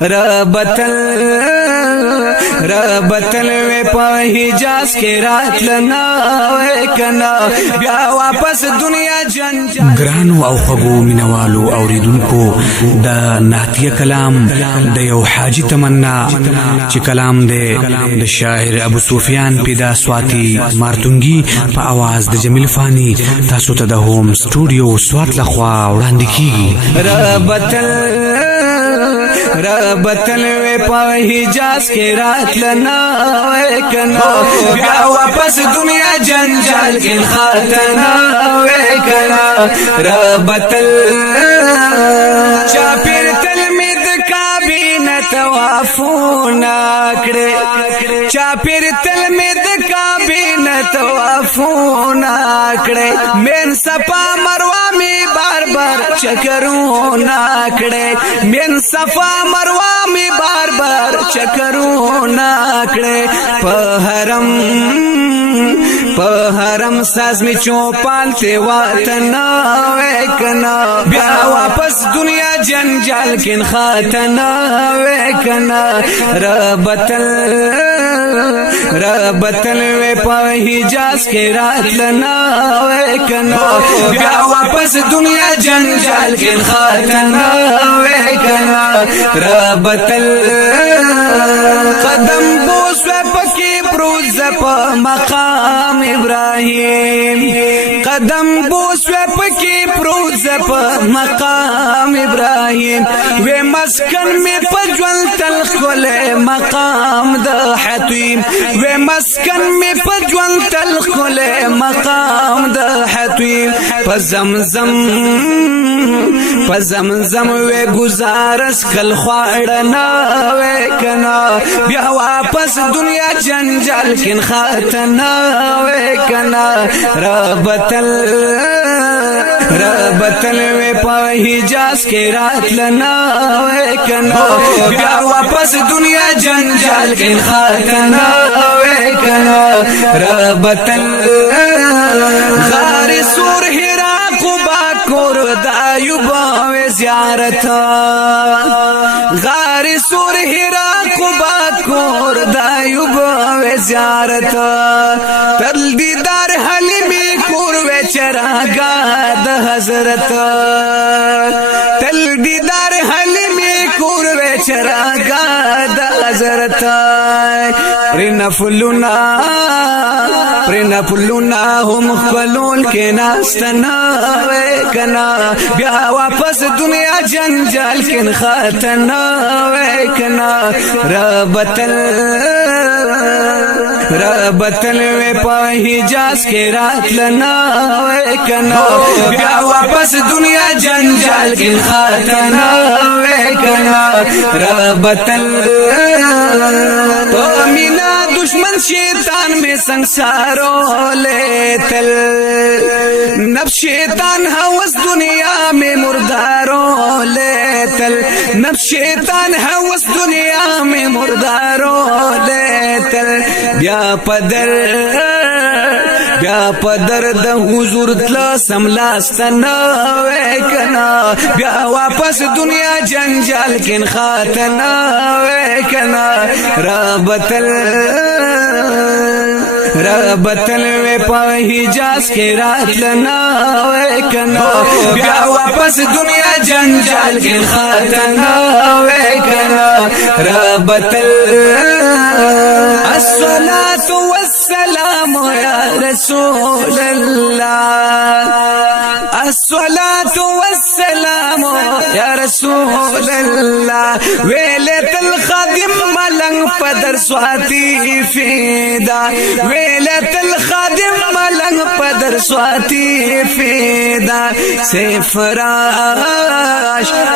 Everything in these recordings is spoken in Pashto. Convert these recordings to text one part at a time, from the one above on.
ربتل وی په حجاز کې راتلنا وای کنا بیا واپس دنیا جنجال. ګرانو او خبو مینوالو اوریدونکو د نعتیه کلام د یو حاجی تمنا چې کلام د شاعر ابو سفیان پیدا سواتی مارتونګي په आवाज د جمیل فانی تاسو ته د هوم سټوډیو سوات لخوا وړاندې کیږي. ربتل وی په حجاز کې راتلنا وای کنا بیا واپس دنیا جنجال کې خاتنا وای کنا ربتل چاپیر تلمید کابینه توافونا کړه چاپیر تلمید کابینه توافونا کړه من صفا مروه می بار بار چکرونا کړه من صفا مروه می بار بار چکرونا کړه په حرم ساز می چوپال ته واتنا وکنا بیا واپس دنیا جنجال کین خاتنا وکنا ربتل وی په حجاز کې راتلنا وکنا بیا واپس دنیا جنجال کین خاتنا وکنا ربتل قدم بوس پکې پروز په مقام ابراهیم قدم بوس پکې پروز په مقام ابراهیم و مسکن می پجول تلخ کول مقام د حتیم و مسکن می پجول تلخ کول مقام د حتیم په زمزم و گزارس کل خواړنا و کنا بیا واپس دنیا جنجال کین خاتنا و کنا ربتل وی په حجاز کې راتلنا و کنا بیا واپس دنیا جنجال کې خاتنا و کنا ربتل غار سور هرا قبا کور د ایوب زیارت غار سور هرا قبا کور د ایوب زیارت تر دیدار حلیمی کور و چراغا د حضرت تل دیدار حلیمی کور و چراغا د حضرت پرنا پلونا هم خلول کې ناستنا وکنا بیا واپس دنیا جنجال کې خاتنا وکنا ربتل وی په حجاز کې راتلنا وکنا بیا واپس دنیا جنجال کې خاتنا وکنا ربتل تو مینا دشمن شیطان میں سنسارو لیتل نب شیطان حوث دنیا میں مردارو لیتل نب شیطان حوث دنیا میں مردارو لیتل بیا پدر د حضور تلا سملاستنا وکنا بیا واپس دنیا جنجال کین خاتنا وکنا ربتل وی په حجاز کې راتلنا وکنا بیا واپس دنیا جنجال کې خاتنا وکنا ربتل الصلاة والسلام یا رسول الله الصلاة والسلام یا رسول الله ویلت الخادم ملنگ پدر سواتی فیدا ویلت الخادم ملنگ پدر سواتی فیدا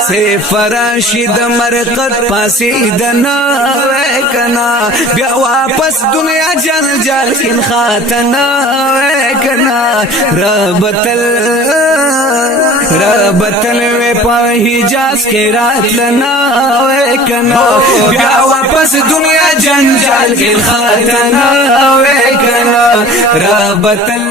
سیفراش د مرقد پاسیدنا وکنا بیا واپس دنیا جنجال کین خاتنا وکنا ربتل وی په حجاز کې راتلنا وکنا بیا واپس دنیا جنجال کې خاتنا وکنا ربتل